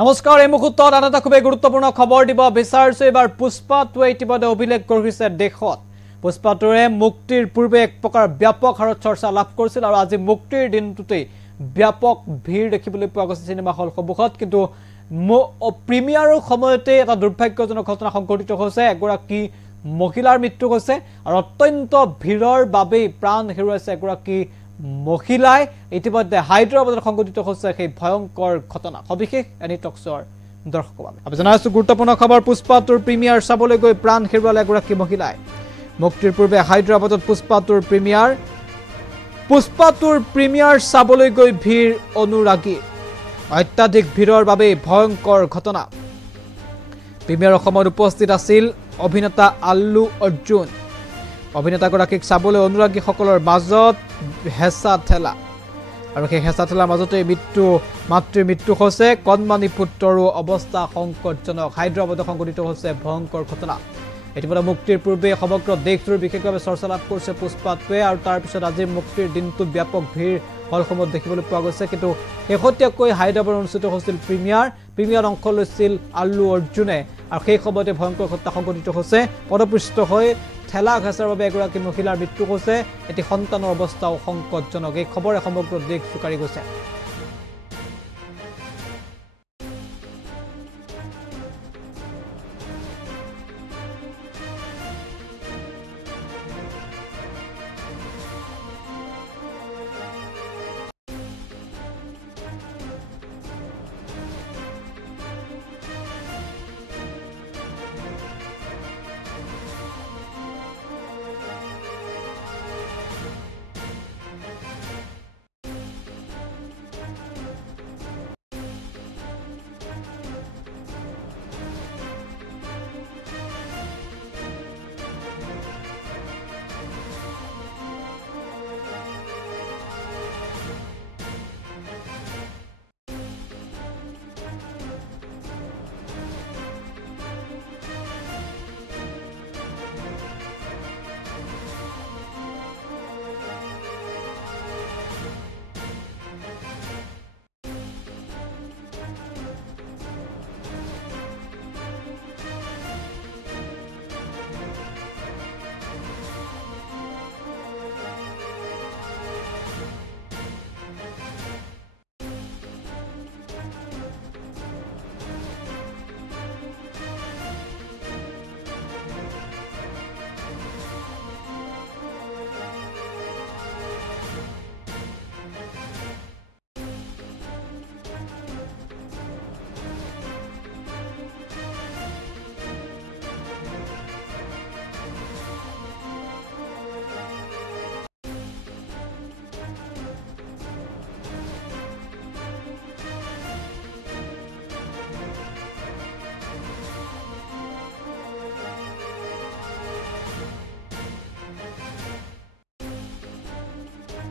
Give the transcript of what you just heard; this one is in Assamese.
নমস্কাৰ এই মুহূৰ্তত আন এটা খুব গুৰুত্বপূৰ্ণ খবৰ দিব বিচাৰিছো এবাৰ পুষ্পা 2 ইতিমধ্যে অভিলেখ গঢ়িছে দেশত পুষ্পা 2 মুক্তিৰ পূৰ্বে এক প্ৰকাৰ ব্যাপক হাৰত চৰ্চা লাভ কৰিছিল আৰু আজি মুক্তিৰ দিনটোতে ব্যাপক ভিৰ দেখিবলৈ পোৱা গৈছে সিনেমা হল সমূহত কিন্তু প্ৰিমিয়াৰৰ সময়তে এটা দুৰ্ভাগ্যজনক ঘটনা সংঘটিত হৈছে এগৰাকী মহিলাৰ মৃত্যু হৈছে আৰু অত্যন্ত ভিৰৰ বাবে প্ৰাণ হেৰুৱাইছে এগৰাকী মহিলাই ইতিমধ্যে হায়দৰাবাদত সংঘটিত হৈছে সেই ভয়ংকৰ ঘটনা সবিশেষ এনি টকছৰ দৰ্শকৰ বাবে আমি জনাইছো গুৰুত্বপূৰ্ণ খবৰ পুষ্পা 2 প্ৰিমিয়াৰ চাবলৈ গৈ প্ৰাণ হেৰুৱালে এগৰাকী মহিলাই মুক্তিৰ পূৰ্বে হায়দৰাবাদত পুষ্পা 2 প্ৰিমিয়াৰ চাবলৈ গৈ ভিৰ অনুৰাগী অত্যাধিক ভিৰৰ বাবে ভয়ংকৰ ঘটনা প্ৰিমিয়াৰৰ সময়ত উপস্থিত আছিল অভিনেতা আল্লু অৰ্জুন অভিনেতাগৰাকীক চাবলৈ অনুৰাগীসকলৰ মাজত হেঁচা ঠেলা আৰু সেই হেঁচা ঠেলাৰ মাজতে মাতৃৰ মৃত্যু হৈছে কণমানি পুত্ৰৰো অৱস্থা সংকটজনক হায়দৰাবাদত সংঘটিত হৈছে ভয়ংকৰ ঘটনা ইতিমধ্যে মুক্তিৰ পূৰ্বে সমগ্ৰ দেশজুৰি বিশেষভাৱে চৰ্চা লাভ কৰিছে পুষ্পা 2 আৰু তাৰ পিছত আজি মুক্তিৰ দিনটো ব্যাপক ভিৰ হলসমূহত দেখিবলৈ পোৱা গৈছে কিন্তু শেহতীয়াকৈ হায়দৰাবাদত অনুষ্ঠিত হৈছিল প্ৰিমিয়াৰ অংশ লৈছিল আল্লু অৰ্জুনে আৰু সেই সময়তে ভয়ংকৰ ঘটনা সংঘটিত হৈছে পদপৃষ্ট হৈ ঠেলা ঘেঁচাৰ বাবে এগৰাকী মহিলাৰ মৃত্যু হৈছে এটি সন্তানৰ অৱস্থাও সংকটজনক এই খবৰে সমগ্ৰ দেশ চুকাৰি গৈছে